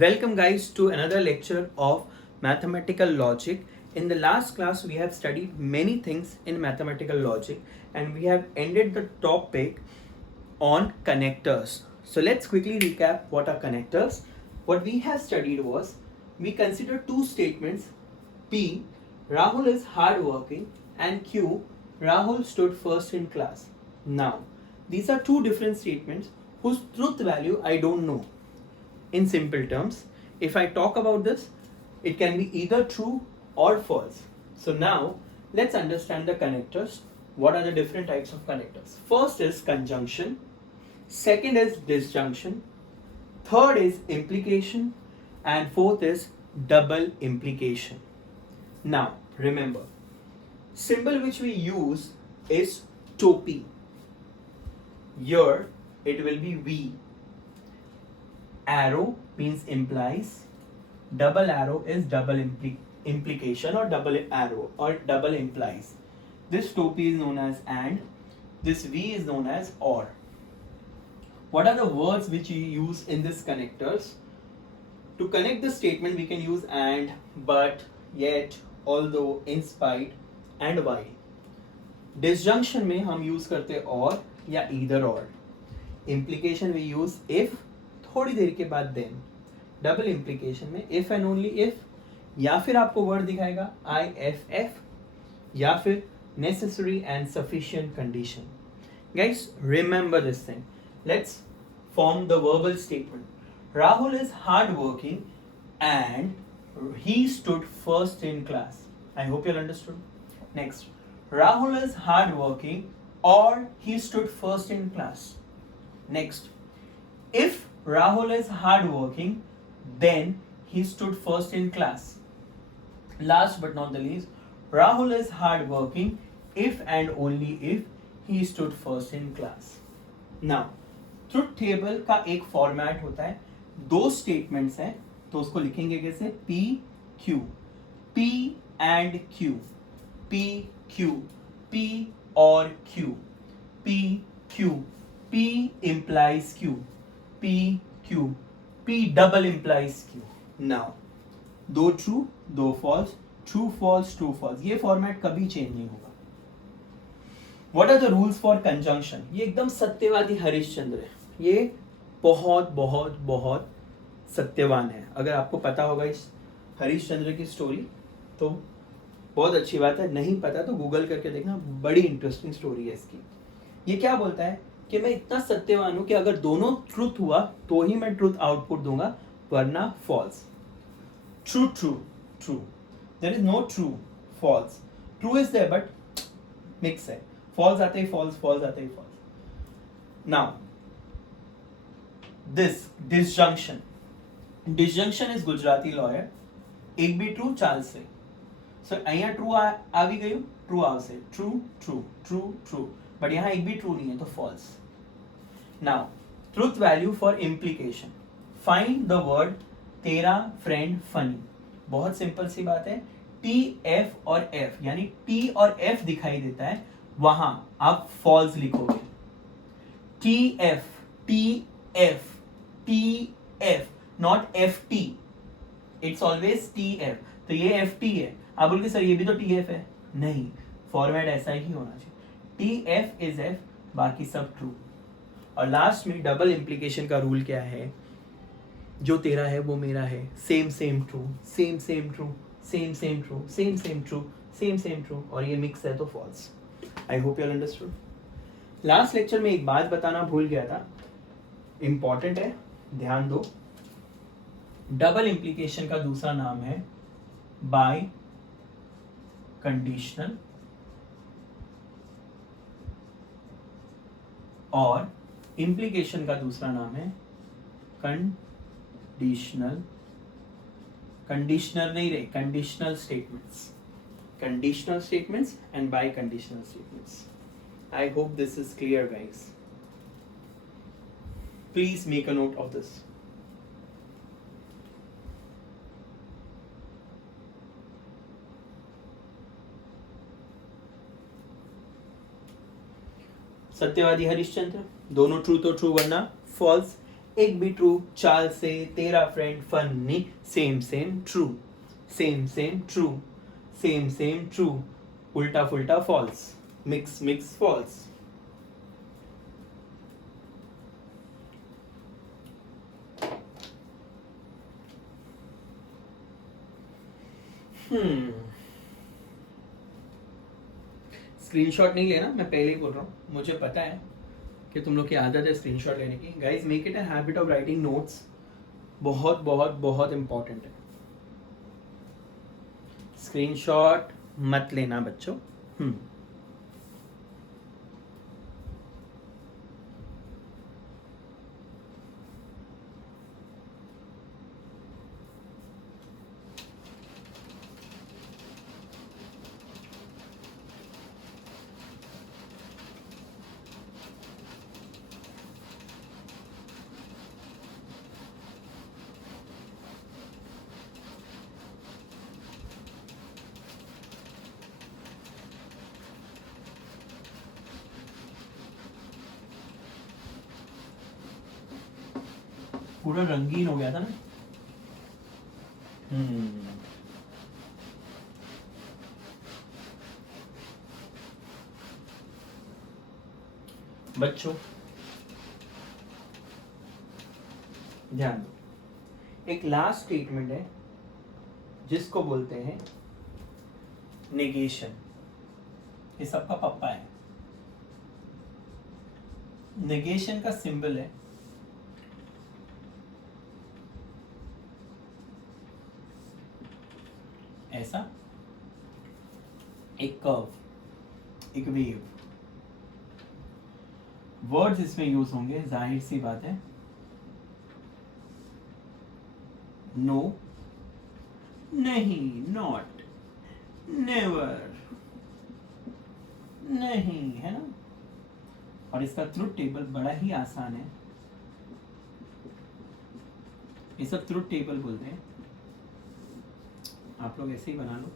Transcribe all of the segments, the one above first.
Welcome guys to another lecture of mathematical logic. In the last class we have studied many things in mathematical logic and we have ended the topic on connectors. So let's quickly recap what are connectors. What we have studied was we considered two statements P, Rahul is hardworking, and Q, Rahul stood first in class. Now these are two different statements whose truth value I don't know. In simple terms, if I talk about this, it can be either true or false. So now let's understand the connectors. What are the different types of connectors? First is conjunction, second is disjunction, third is implication, and fourth is double implication. Now remember, symbol which we use is topi. Here it will be V. Arrow means implies, double arrow is double implication or double arrow or double implies. This topi is known as and, this V is known as or. What are the words which you use in this connectors? To connect the statement we can use and, but, yet, although, in spite and while. Disjunction में हम use करते और या either or. Implication we use if, थोड़ी देर के बाद then. Double implication में if and only if, या फिर आपको वर्ड दिखाएगा आई एफ एफ, या फिर necessary and sufficient condition. Guys remember this thing. Let's form the verbal statement. Rahul is hard working and he stood first in class. I hope you all understood. Next, Rahul is hard working or he stood first in class. Next, if Rahul is hard working, then he stood first in class. Last but not the least, Rahul is hard working if and only if he stood first in class. Now, truth table का एक format होता है. दो statements हैं तो उसको लिखेंगे कैसे? P Q, P and Q, P Q, P or Q, P Q, P implies Q, P Q, P double implies Q. Now, दो ट्रू दो false, true false true false, ये फॉर्मेट कभी चेंज नहीं होगा. What are the rules for conjunction? ये एकदम सत्यवादी हरिश्चंद्र है. ये बहुत बहुत बहुत सत्यवान है. अगर आपको पता होगा इस हरिश्चंद्र की स्टोरी तो बहुत अच्छी बात है. नहीं पता तो गूगल करके देखना, बड़ी इंटरेस्टिंग स्टोरी है इसकी. ये क्या बोलता है कि मैं इतना सत्यवान हूं कि अगर दोनों ट्रूथ हुआ तो ही मैं ट्रूथ आउटपुट दूंगा, वरना false. True true true, there is no true false. True is there but mix है. फॉल्स आते ही फॉल्स, फॉल्स आते ही false. Now this disjunction. Disjunction is Gujarati lawyer. एक भी ट्रू ચાલશે. સો અહીંયા ટ્रू આવી ગયું, ટ્रू આવશે. ટ્रू ટ્रू ટ્रू ટ્रू, बट यहाँ एक भी ट्रू नहीं है तो false. Now truth value for implication. Find the word तेरा फ्रेंड फनी. बहुत सिंपल सी बात है. टी एफ और एफ, यानी टी और एफ दिखाई देता है, वहां आप फॉल्स लिखोगे. T F, T F, T F, not F T. It's always T F. तो ये एफ टी है. आप बोलोगे सर ये भी तो टी एफ है. नहीं, फॉर्मेट ऐसा ही होना चाहिए. टी एफ इज एफ, बाकी सब ट्रू. और लास्ट में डबल इम्प्लीकेशन का रूल क्या है? जो तेरा है वो मेरा है. Same same true, same same true, same same true, same same true, same same true, और ये मिक्स है तो false. I hope you all understood. Last lecture में एक बात बताना भूल गया था, इंपॉर्टेंट है, ध्यान दो. डबल इम्प्लीकेशन का दूसरा नाम है बाय कंडीशनल, और इम्प्लीकेशन का दूसरा नाम है कंडीशनल. कंडीशनल नहीं रहे, conditional statements. Conditional statements and bye conditional statements. I hope this is clear guys. Please make a note of this. सत्यवादी हरिश्चंद्र, दोनों ट्रू तो ट्रू वरना फॉल्स. एक भी ट्रू, चाल से तेरा friend funny, same same true, same same true, same same true, उल्टा फुल्टा false, mix mix false. Screenshot नहीं लेना, मैं पहले ही बोल रहा हूँ, मुझे पता है कि तुम लोग की आदत है स्क्रीनशॉट लेने की. Guys make it a habit of writing notes. बहुत बहुत बहुत इंपॉर्टेंट है. स्क्रीनशॉट मत लेना बच्चों. पूरा रंगीन हो गया था ना. बच्चों ध्यान दो, एक लास्ट स्टेटमेंट है जिसको बोलते हैं नेगेशन. ये सबका पप्पा है. नेगेशन का सिंबल है ऐसा, एक कर्व, एक वेव. वर्ड्स इसमें यूज होंगे, जाहिर सी बात है. नो, नहीं, नॉट, नेवर, नहीं, है ना. और इसका ट्रुथ टेबल बड़ा ही आसान है. ये सब ट्रुथ टेबल बोलते हैं. आप लोग ऐसे ही बना लो.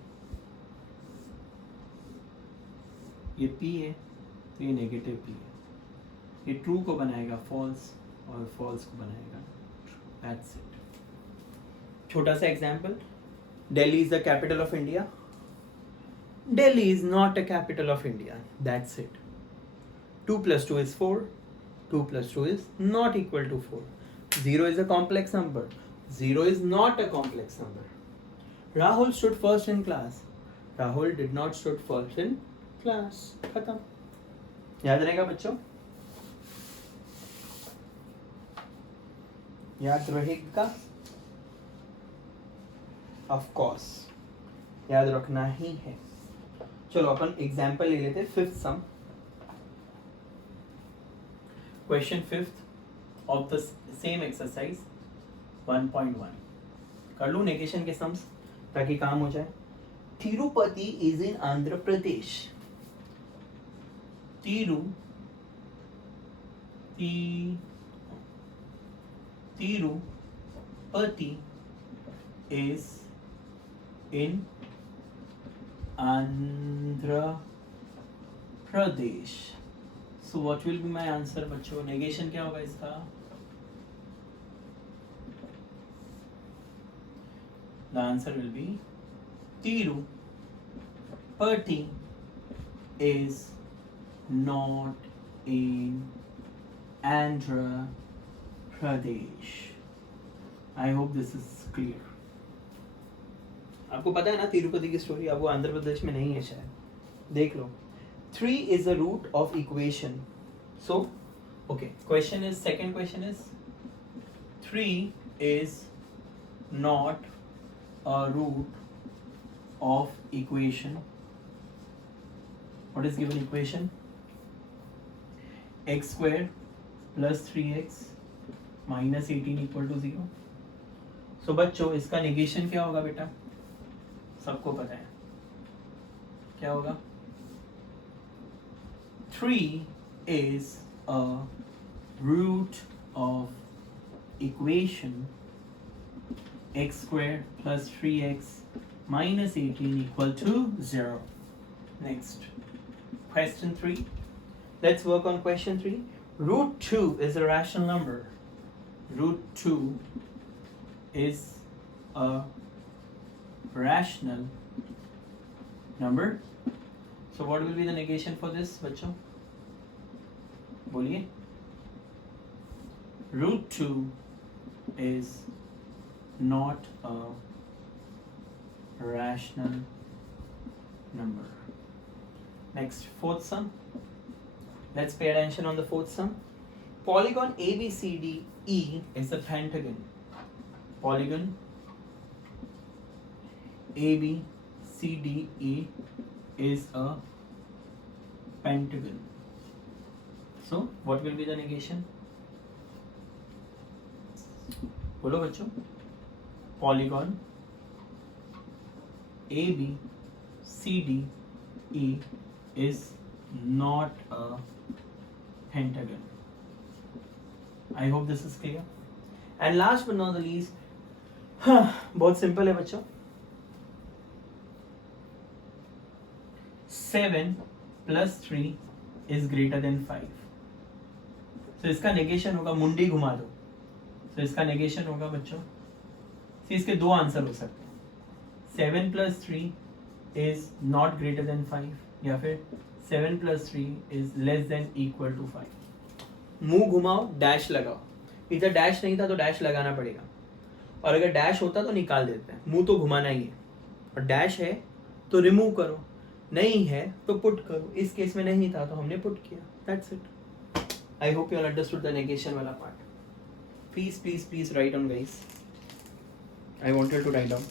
ये P है तो ये नेगेटिव P है. ये ट्रू को बनाएगा फॉल्स और फॉल्स को बनाएगा ट्रू. That's it. छोटा सा example. Delhi is the capital of India. Delhi is not a capital of India. That's it. 2 plus 2 is 4. 2 plus 2 is not equal to 4. 0 is a complex number. 0 is not a complex number. Rahul stood first in class. Rahul did not stood first in class. खत्म. याद रहेगा बच्चों? याद रहेगा? Of course. याद रखना ही है. चलो अपन एग्जाम्पल ले लेते. Fifth some, question fifth of the same exercise 1.1. कर लूँ नेगेशन के सम्स ताकि काम हो जाए. Tirupati is in Andhra Pradesh. Tirupati is in Andhra Pradesh. So what will be my answer बच्चों? नेगेशन क्या होगा इसका? The answer will be Tirupati is not in Andhra Pradesh. I hope this is clear. आपको पता है ना तिरुपति की स्टोरी. अब वो आंध्र प्रदेश में नहीं है शायद. देख लो. 3 is the root of equation. So, okay. Second question is 3 is not a root of equation. What is given equation? X square plus 3x minus 18 equal to 0. So बच्चों इसका नेगेशन क्या होगा बेटा? सबको पता है क्या होगा. 3 is a root of equation x square plus 3x minus 18 equal to 0. Next, question 3. Let's work on question 3. Root 2 is a rational number. √2 is a rational number. So what will be the negation for this बच्चों? बोलिए. √2 is not a rational number. Next, fourth sum. Let's pay attention on the fourth sum. Polygon ABCDE is a pentagon. Polygon ABCDE is a pentagon. So, what will be the negation? बोलो बच्चों. Polygon ABCDE is not a pentagon. I hope this is clear. And last but not the least, बहुत simple है बच्चों. 7 plus 3 is greater than 5. So इसका negation होगा, मुंडी घुमा दो. So इसका नेगेशन होगा बच्चों. So इसके दो आंसर हो सकते हैं. 7 plus 3 is not greater than 5 या फिर 7 plus 3 is less than equal to 5. मुंह घुमाओ, डैश लगाओ. इधर डैश नहीं था तो डैश लगाना पड़ेगा, और अगर डैश होता तो निकाल देते हैं. मुंह तो घुमाना ही है, और डैश है तो रिमूव करो, नहीं है तो पुट करो. इस केस में नहीं था तो हमने पुट किया. That's it. I hope you all understood the negation वाला part. Please please please write down guys. I wanted to write down.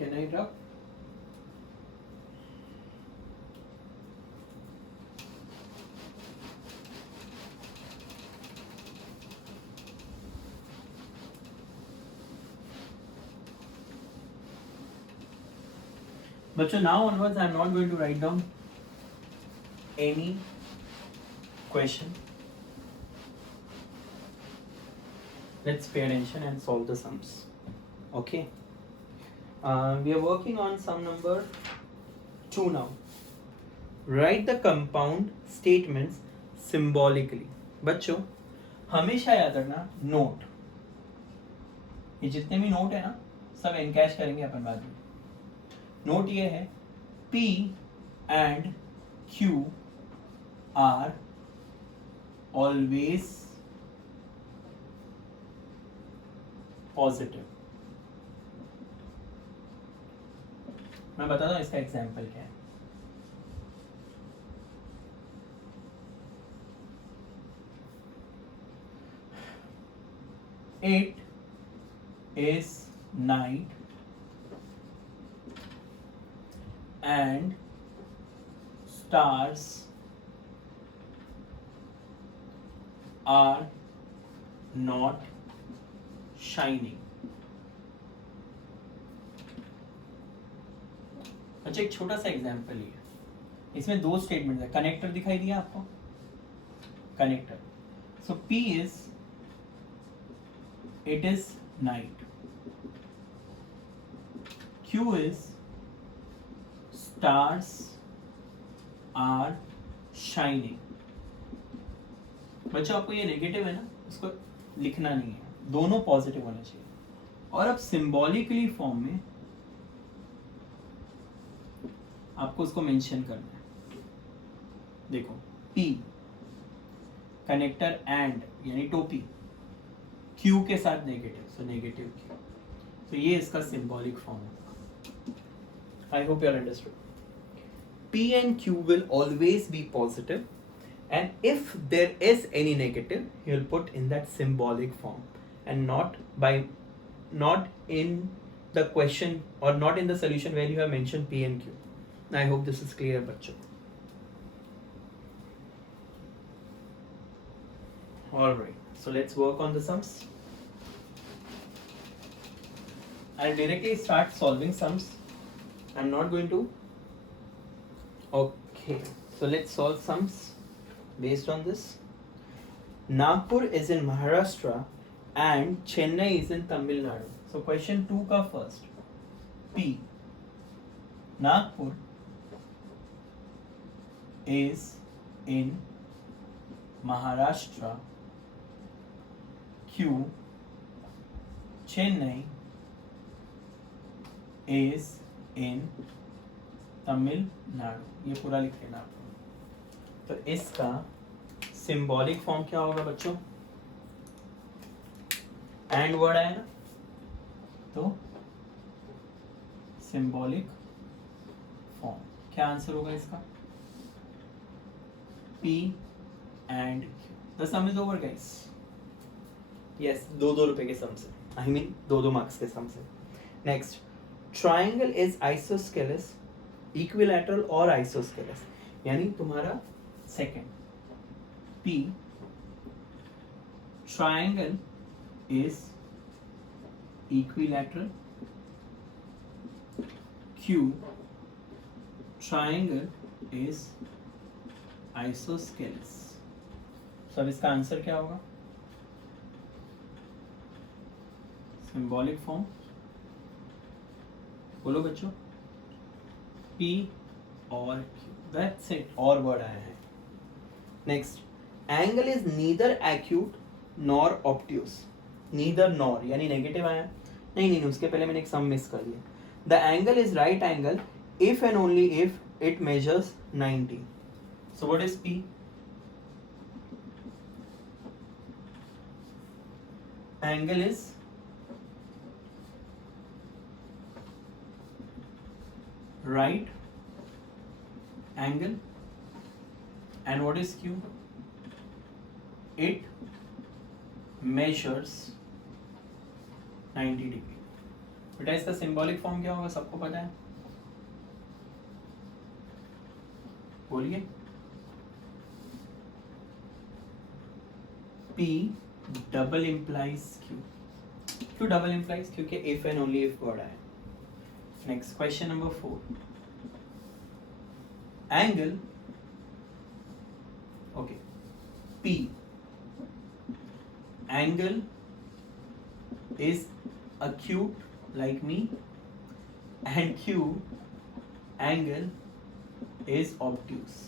Can I drop? Bachcho, now onwards I am not going to write down any question. Let's pay attention and solve the sums. Okay. We are working on sum number 2 now. Write the compound statements symbolically. बच्चों हमेशा याद रखना, note, ये जितने भी note है ना सब एनकैश करेंगे अपन बाद में. नोट ये है, P and Q are always positive. मैं बताता हूँ इसका एग्जाम्पल क्या है. It is night and stars are not shining. अच्छा, एक छोटा सा एग्जाम्पल ही है. इसमें दो स्टेटमेंट है. कनेक्टर दिखाई दिया आपको, connector. So P is it is night, Q is stars are shining. बच्चों आपको ये नेगेटिव है ना, उसको लिखना नहीं है, दोनों पॉजिटिव होना चाहिए. और अब सिंबॉलिकली फॉर्म में आपको उसको मेंशन करना है. देखो P कनेक्टर एंड यानी टोपी, Q के साथ नेगेटिव, सो नेगेटिव Q. तो ये इसका सिंबॉलिक फॉर्म है. I hope you are understood. P and Q will always be positive, and if there is any negative, you will put in that symbolic form and not in the question or not in the solution where you have mentioned P and Q. I hope this is clear, bachcho. Alright, so let's work on the sums. I'll directly start solving sums. I'm not going to. Okay, so let's solve sums based on this. Nagpur is in Maharashtra and Chennai is in Tamil Nadu. So question 2 ka first. P. Nagpur is in Maharashtra. Q. Chennai is in Tamil Nadu. ये पूरा लिख लेना आपको. तो इसका symbolic form क्या होगा बच्चों? एंड वर्ड आया ना, तो सिंबॉलिक फॉर्म क्या आंसर होगा इसका? P and Q. The sum is over, guys. Yes, 2 रुपए के सम से. I mean 2 मार्क्स के सम से. Next, triangle is isosceles, equilateral और isosceles. यानी तुम्हारा second P. Triangle is equilateral. Q. Triangle is isosceles. So अब इसका आंसर क्या होगा? सिंबॉलिक फॉर्म बोलो बच्चों. P और Q. That's it. और वर्ड आया है. Next, angle is neither acute nor obtuse. Neither nor यानी नेगेटिव आया. नहीं, उसके पहले मैंने एक सम मिस कर लिया. The angle is right angle if and only if it measures 90. So what is P? Angle is right angle, and what is Q? It measures 90 degree. बेटा इसका सिंबॉलिक फॉर्म क्या होगा? सबको पता है, बोलिए. P double implies Q. Q double implies क्योंकि if and only if word आया. Next, question number 4. Angle, okay, P. Angle is acute like me, and Q angle is obtuse.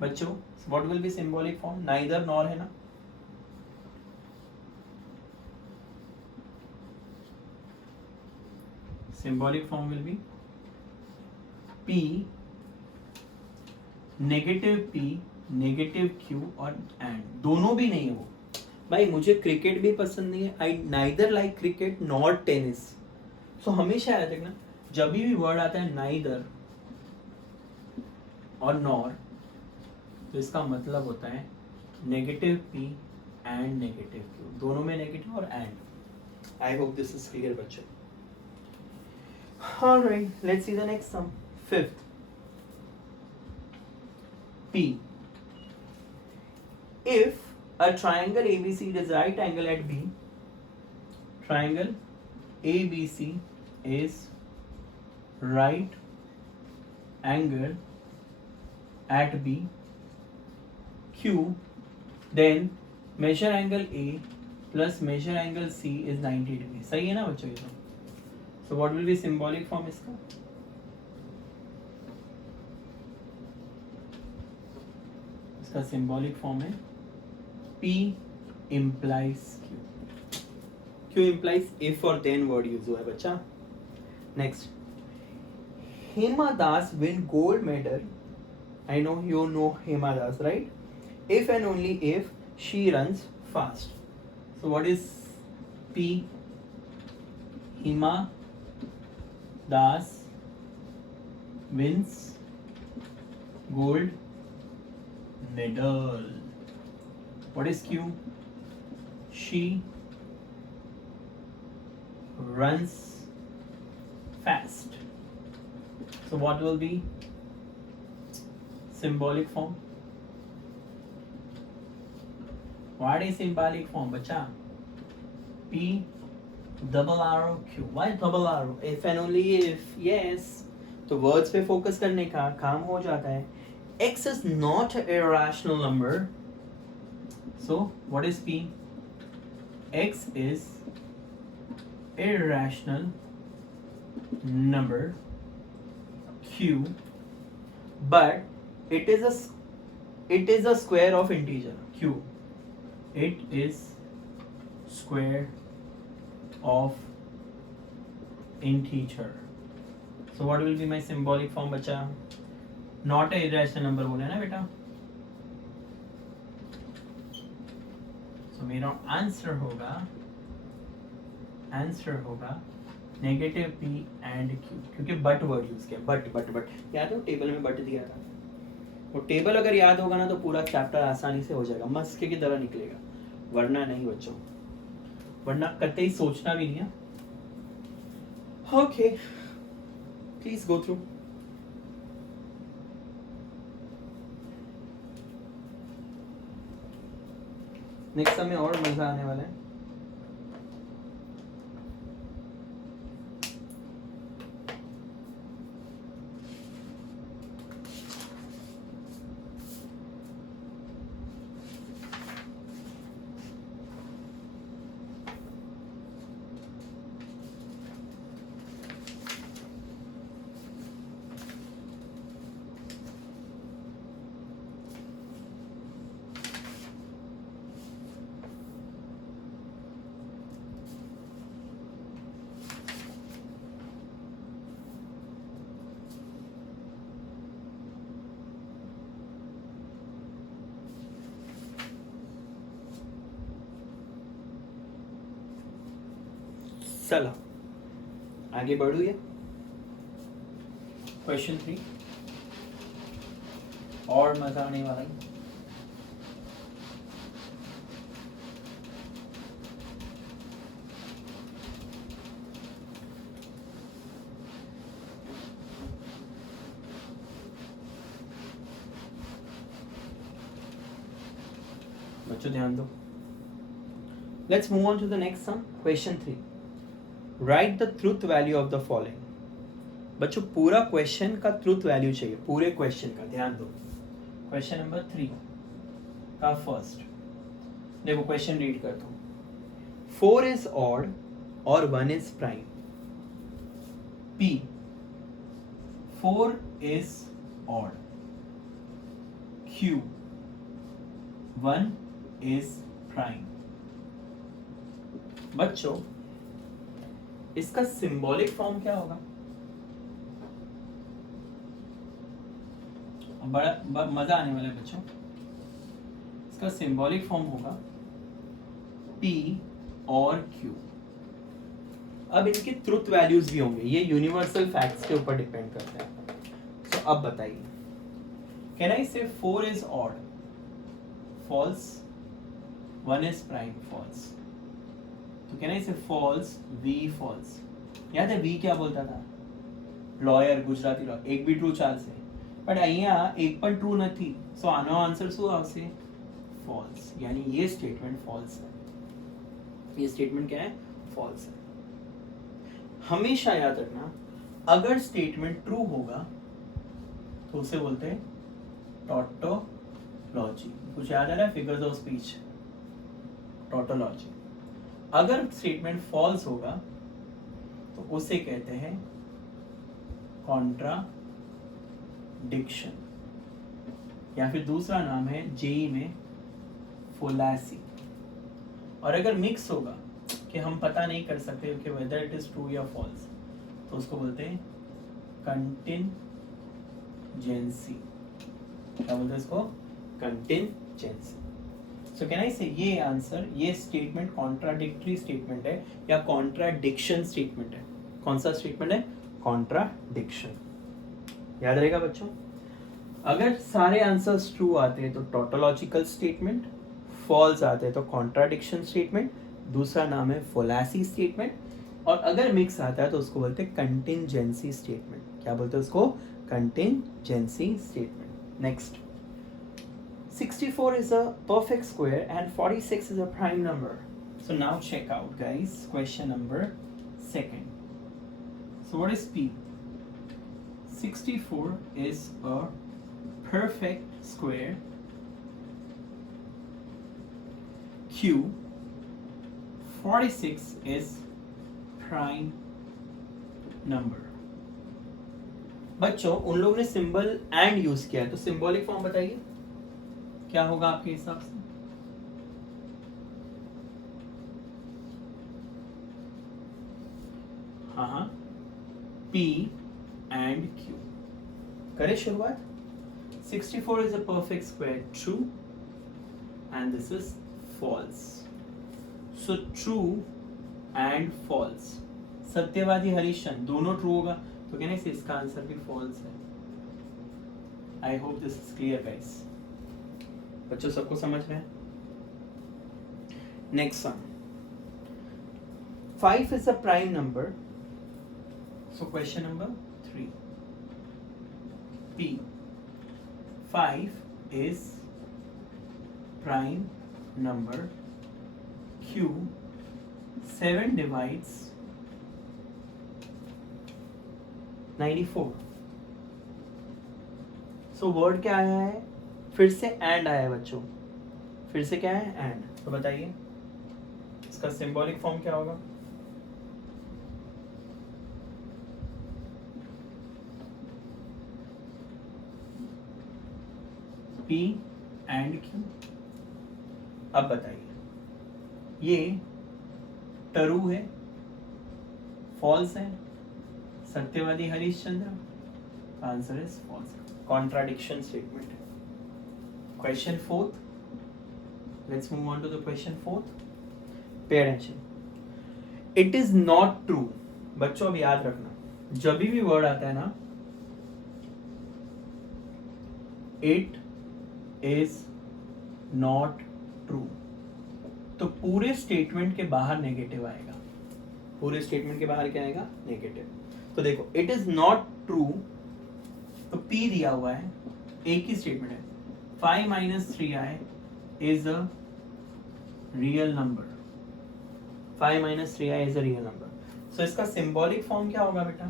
बच्चों, what will be symbolic form? Neither nor है ना. Symbolic form will be P, negative P, negative Q और and. दोनों भी नहीं है वो. भाई मुझे क्रिकेट भी पसंद नहीं है. I neither like cricket nor tennis. So हमेशा याद रखना, जब भी वर्ड आता है नाइदर और नॉर, तो इसका मतलब होता है negative P and negative Q. दोनों में नेगेटिव और and. I hope this is clear बच्चों. Alright, let's see the next sum. 5th. P. If a triangle ABC is right angle at B, triangle ABC is right angle at B, Q, then measure angle A plus measure angle C is 90 degree. सही है ना बच्चों ये तो? So what will be symbolic form इसका? इसका symbolic form है P implies Q. Q implies if or then word use हुआ है बच्चा. Next, Hema Das win gold medal. I know you know Hema Das, right? If and only if she runs fast. So what is P? Hema Das wins gold medal. What is Q? She runs fast. So what will be symbolic form? What is symbolic form, bacha? P double arrow Q. Why double arrow? If and only if. Yes. तो words पे focus करने का काम हो जाता है. X is not a irrational number. So what is P? X is irrational number. Q, but it is a square of integer. Q, it is square of integer. So what will be my symbolic form, बच्चा? Not a irrational number बोले ना बेटा. So मेरा answer होगा negative P एंड Q, क्योंकि but word use किया. But याद हो टेबल में बट दिया था. वो टेबल अगर याद होगा ना तो पूरा चैप्टर आसानी से हो जाएगा, मस्के की तरह निकलेगा. वरना नहीं बच्चों, वरना करते ही सोचना भी नहीं है. Okay, please go through. Next समय और मजा आने वाला है. चलो आगे बढ़ूए. क्वेश्चन 3 और मजा आने वाला है. बच्चों ध्यान दो. Let's move on to the next sum. Question 3. Write the truth value of the following. बच्चों पूरा क्वेश्चन का ट्रूथ वैल्यू चाहिए, पूरे क्वेश्चन का. ध्यान दो. क्वेश्चन नंबर 3 का फर्स्ट देखो, क्वेश्चन रीड करता हूँ. 4 is odd और 1 is prime. P 4 is odd. Q 1 is prime. बच्चों इसका सिंबॉलिक फॉर्म क्या होगा? बड़ा मजा आने वाला है बच्चों. इसका सिंबॉलिक फॉर्म होगा P और Q. अब इनके ट्रुथ वैल्यूज भी होंगे, ये यूनिवर्सल फैक्ट्स के ऊपर डिपेंड करते हैं. तो अब बताइए, can I say 4 is odd? False. 1 is prime. False. तो can I say false, V false. याद है V क्या बोलता था? Lawyer, Gujarati lawyer. एक भी ट्रू चालશે, बट અહીંયા એક પણ ટ્रू નથી. સો આનો આન્સર શું આવશે? ફોલ્સ. यानी ये स्टेटमेंट फॉल्स है. ये स्टेटमेंट क्या है? फॉल्स है. हमेशा याद रखना, अगर स्टेटमेंट ट्रू होगा तो उसे बोलते हैं टॉटोलॉजी. कुछ याद आ रहा है? Figures of speech, tautology. अगर स्टेटमेंट फॉल्स होगा तो उसे कहते हैं कॉन्ट्राडिक्शन, या फिर दूसरा नाम है जेई में फोलासी. और अगर मिक्स होगा कि हम पता नहीं कर सकते कि वेदर इट इज ट्रू या फॉल्स, तो उसको बोलते हैं कंटिंजेंसी. क्या बोलते हैं इसको? कंटिंजेंसी. सो कैन आई से ये आंसर, ये स्टेटमेंट कॉन्ट्राडिक्टरी स्टेटमेंट है या कॉन्ट्राडिक्शन स्टेटमेंट है. कौन सा स्टेटमेंट है? कॉन्ट्राडिक्शन। याद रहेगा बच्चों? अगर सारे आंसर्स ट्रू आते हैं तो टोटोलॉजिकल स्टेटमेंट, फॉल्स आते हैं तो कॉन्ट्राडिक्शन स्टेटमेंट, दूसरा नाम है फोलासी स्टेटमेंट, और अगर मिक्स आता है तो उसको बोलते हैं कंटिंजेंसी स्टेटमेंट। क्या बोलते हैं उसको? Contingency statement. Next, 64 is a perfect square and 46 is a prime number. So now check out guys, question number second. So what is P? 64 is a perfect square. Q, 46 is prime number. बच्चों उन लोगों ने symbol and use किया है, तो symbolic form बताइए क्या होगा आपके हिसाब से? हाँ, P and Q। करें शुरुआत। 64 is a perfect square, true, and this is false. So true and false, सत्यवादी हरीशन दोनों ट्रू होगा, तो कहने से इसका आंसर भी फॉल्स है। I hope this is clear guys. बच्चों सबको समझ में? Next one, 5 is a prime number. So question number 3, P, 5 is prime number. Q, 7 divides 94. So word क्या आया है? फिर से एंड आया है बच्चों, फिर से क्या है? एंड। तो बताइए इसका सिंबॉलिक फॉर्म क्या होगा? P एंड Q। अब बताइए ये टरू है, फॉल्स है, सत्यवादी हरिश्चंद्र? Answer is false, contradiction statement है। Question 4th. Let's move on to the question 4th. Pay attention. It is not true. बच्चों अब याद रखना, जब भी वर्ड आता है ना, it is not true, तो पूरे स्टेटमेंट के बाहर नेगेटिव आएगा। पूरे स्टेटमेंट के बाहर क्या आएगा? नेगेटिव। तो देखो it is not true, तो P दिया हुआ है, एक ही स्टेटमेंट है, 5 minus 3i is a real number. 5 minus 3i is a real number. So इसका symbolic form क्या होगा बेटा?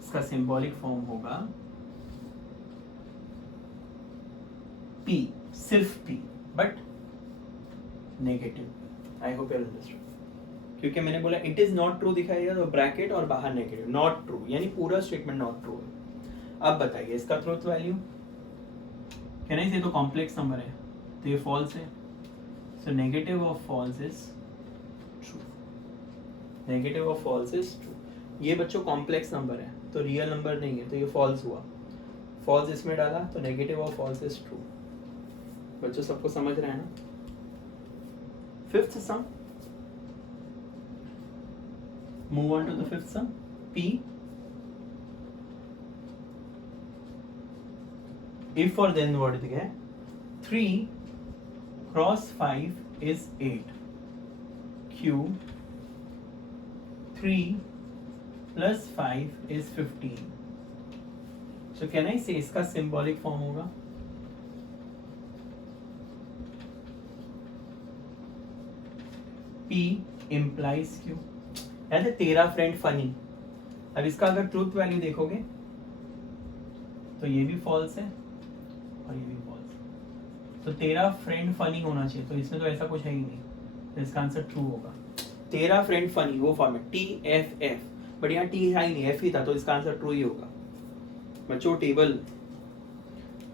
इसका symbolic form होगा P, सिर्फ P, but negative. I hope you understood. क्योंकि मैंने बोला इट इज नॉट ट्रू दिखाई तो ब्रैकेट और बाहर नेगेटिव, नॉट ट्रू यानी पूरा स्टेटमेंट नॉट ट्रू है। अब बताइए इसका ट्रूथ वैल्यू क्या? नहीं, ये तो कॉम्प्लेक्स नंबर है तो ये फॉल्स है। So negative of false is true, negative of false is true. ये बच्चों कॉम्प्लेक्स नंबर है तो रियल नंबर नहीं है, तो ये फॉल्स हुआ, फॉल्स इसमें डाला तो negative of false is true. बच्चों सबको समझ रहे हैं ना? Fifth sum, move on to the fifth sum. P, if or then word दिया है, 3 cross 5 is 8. Q, 3 plus 5 is 15. So can I say इसका symbolic form होगा? P implies Q। यानी तेरा फ्रेंड फनी। अब इसका अगर ट्रूथ वैल्यू देखोगे तो ये भी फॉल्स है और ये भी फॉल्स है, तो तेरा फ्रेंड फनी होना चाहिए, तो इसमें तो ऐसा कुछ है ही नहीं, तो इसका आंसर ट्रू होगा। तेरा फ्रेंड फनी वो फॉर्म है TFF, बट यहाँ T है ही नहीं, F ही था, तो इसका आंसर ट्रू ही होगा बच्चों। Table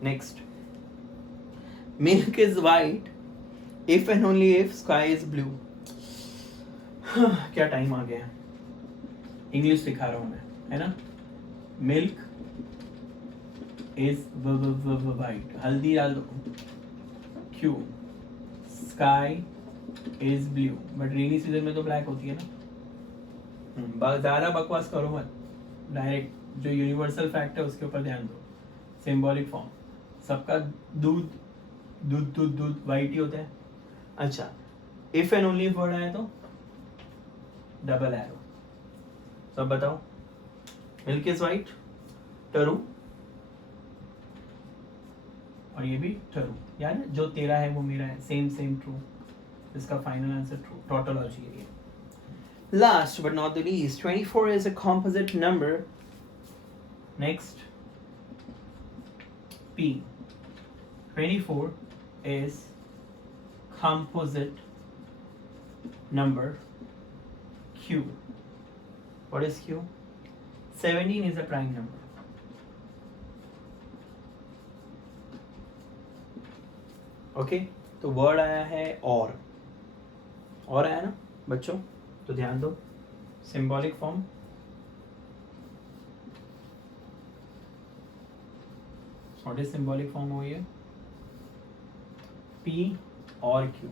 next, milk is white if and only if sky is blue. क्या टाइम आ गया, इंग्लिश सिखा रहा हूं मैं, है ना। मिल्क इज वाइट, हल्दी डाल दो, Q, sky is blue, but rainy season में तो ब्लैक होती है ना. ज़्यादा बकवास करो मत, डायरेक्ट जो यूनिवर्सल फैक्ट है उसके ऊपर ध्यान दो. सिंबॉलिक फॉर्म, सबका दूध दूध दूध दूध वाइट ही होता है. अच्छा, इफ एंड ओनली वर्ड आए तो डबल एरो. सब बताओ. मिल्क इज वाइट, टरू, और ये भी टरू. यार जो तेरा है वो मेरा है, सेम सेम ट्रू. इसका फाइनल आंसर ट्रू. टोटोलॉजी है ये. Last but not the least, 24 is a composite number. Next, P. 24 is composite number. Q. What is Q? 17 is a prime number. Okay, तो वर्ड आया है और आया ना बच्चों, तो ध्यान दो. Symbolic form, what is symbolic form हो ये? P और Q.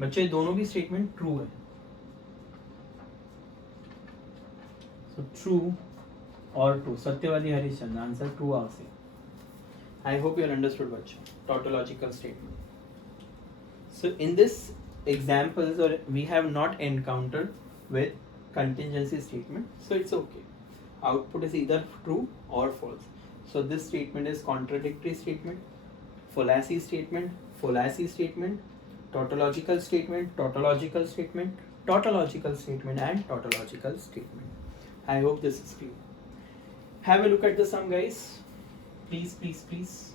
बच्चे दोनों भी स्टेटमेंट ट्रू है. सो ट्रू और ट्रू. सत्यवादी हरिश्चंद्र, answer true answer. I hope you understood बच्चों. Tautological statement. So in this examples, or we have not encountered with contingency statement, so it's okay. Output is either true or false. So this statement is contradictory statement, fallacy statement, fallacy statement, tautological statement, tautological statement, tautological statement, and tautological statement. I hope this is clear. Have a look at the sum, guys. Please, please, please.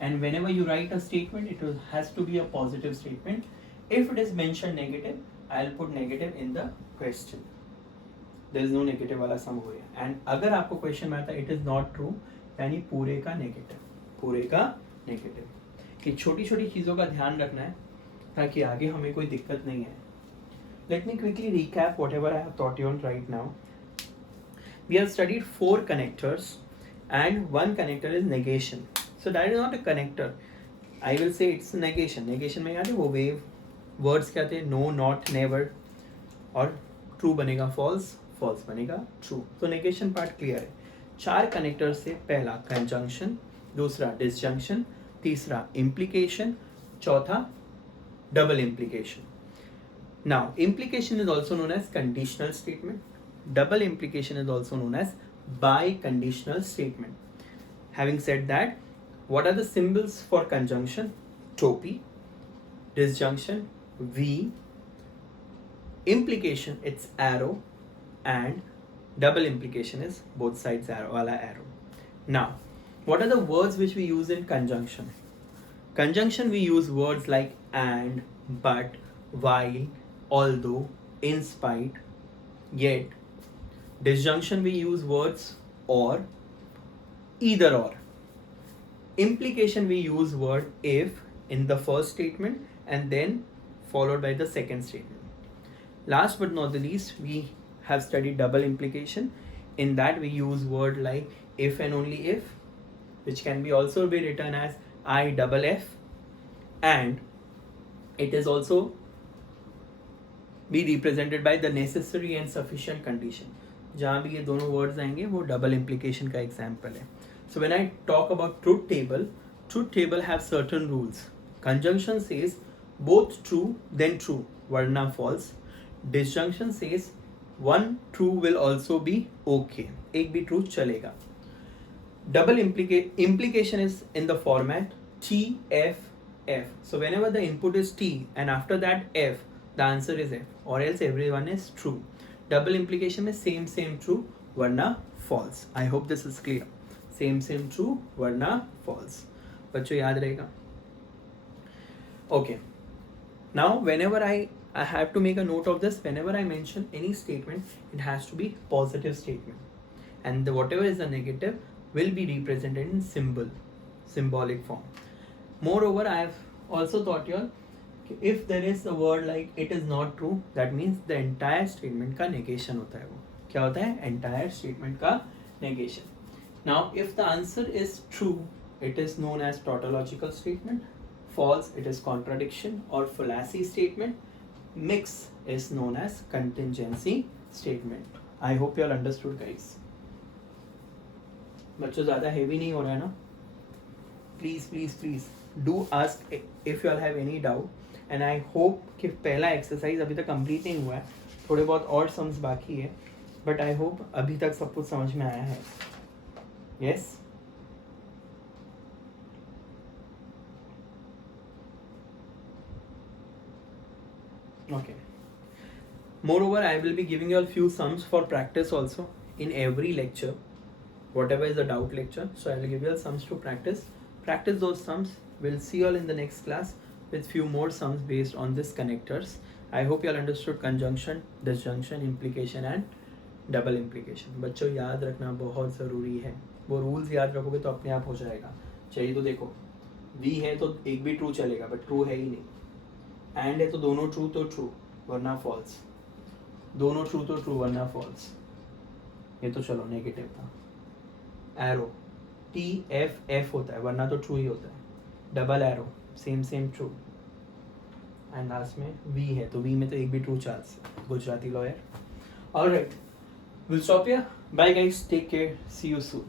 And whenever you write a statement, it has to be a positive statement. If it is mentioned negative, I'll put negative in the question. There is no negative वाला sum हो गया. And अगर आपको question में आता है it is not true, यानी पूरे का negative, पूरे का negative. कि छोटी छोटी चीज़ों का ध्यान रखना है ताकि आगे हमें कोई दिक्कत नहीं है. Let me quickly recap whatever I have taught you on right now. We have studied 4 connectors and one connector is negation. So that is not a connector. I will say it's negation. Negation में याद है वो wave words क्या थे? No, not, never. और true बनेगा false, false बनेगा true. तो negation part clear है. 4 connectors से पहला conjunction, दूसरा disjunction, तीसरा implication, चौथा double implication. Now implication is also known as conditional statement. Double implication is also known as biconditional statement. Having said that, what are the symbols for conjunction? Topi, disjunction, V, implication it's arrow, and double implication is both sides arrow wala arrow. Now, what are the words which we use in conjunction? Conjunction we use words like and, but, while, although, in spite, yet. Disjunction we use words or, either or. Implication we use word if in the first statement and then followed by the second statement. Last but not the least, we have studied double implication. In that we use word like if and only if, which can be also be written as I double F, and it is also be represented by the necessary and sufficient condition. जहाँ भी ये दोनों words आएंगे वो double implication का example है. So when I talk about truth table have certain rules. Conjunction says both true then true, varna false. Disjunction says one true will also be okay, एक भी true चलेगा. Double implication is in the format T F F. So whenever the input is T and after that F, the answer is F, or else everyone is true. Double implication में same true वरना false. I hope this is clear. Same true वरना false. बच्चों याद रहेगा. Okay. Now whenever I have to make a note of this, whenever I mention any statement, it has to be positive statement, and whatever is the negative will be represented in symbolic form. Moreover, I have also taught you all if there is a word like it is not true, that means the entire statement का negation होता है. वो क्या होता है? Entire statement का negation. Now if the answer is true, it is known as tautological statement. false it is contradiction or fallacy statement. Mix is known as contingency statement. I hope you all understood guys. बच्चों ज़्यादा heavy नहीं हो रहा है ना? Please do ask if you all have any doubt. And I hope कि पहला exercise अभी तक complete नहीं हुआ है, थोड़े बहुत और sums बाकी है, but I hope अभी तक सब कुछ समझ में आया है. Yes? Okay. Moreover, I will be giving you all few sums for practice also in every lecture. Whatever is the doubt lecture, so I will give you all sums to practice. Practice those sums. We'll see you all in the next class with few more sums based on this connectors. I hope you all understood conjunction, disjunction, implication and double implication. बच्चों याद रखना बहुत ज़रूरी है. वो rules याद रखोगे तो अपने आप हो जाएगा. चाहिए तो देखो, V है तो एक भी true चलेगा, but true है ही नहीं. And है तो दोनों true तो true, वरना false. दोनों true तो true वरना false. ये तो चलो नेगेटिव था. Arrow, T F F होता है वरना तो true ही होता है. Double arrow, same true. And last में V है तो V में तो एक भी true chance. Gujarati lawyer. Alright, we'll stop here. Bye guys, take care. See you soon.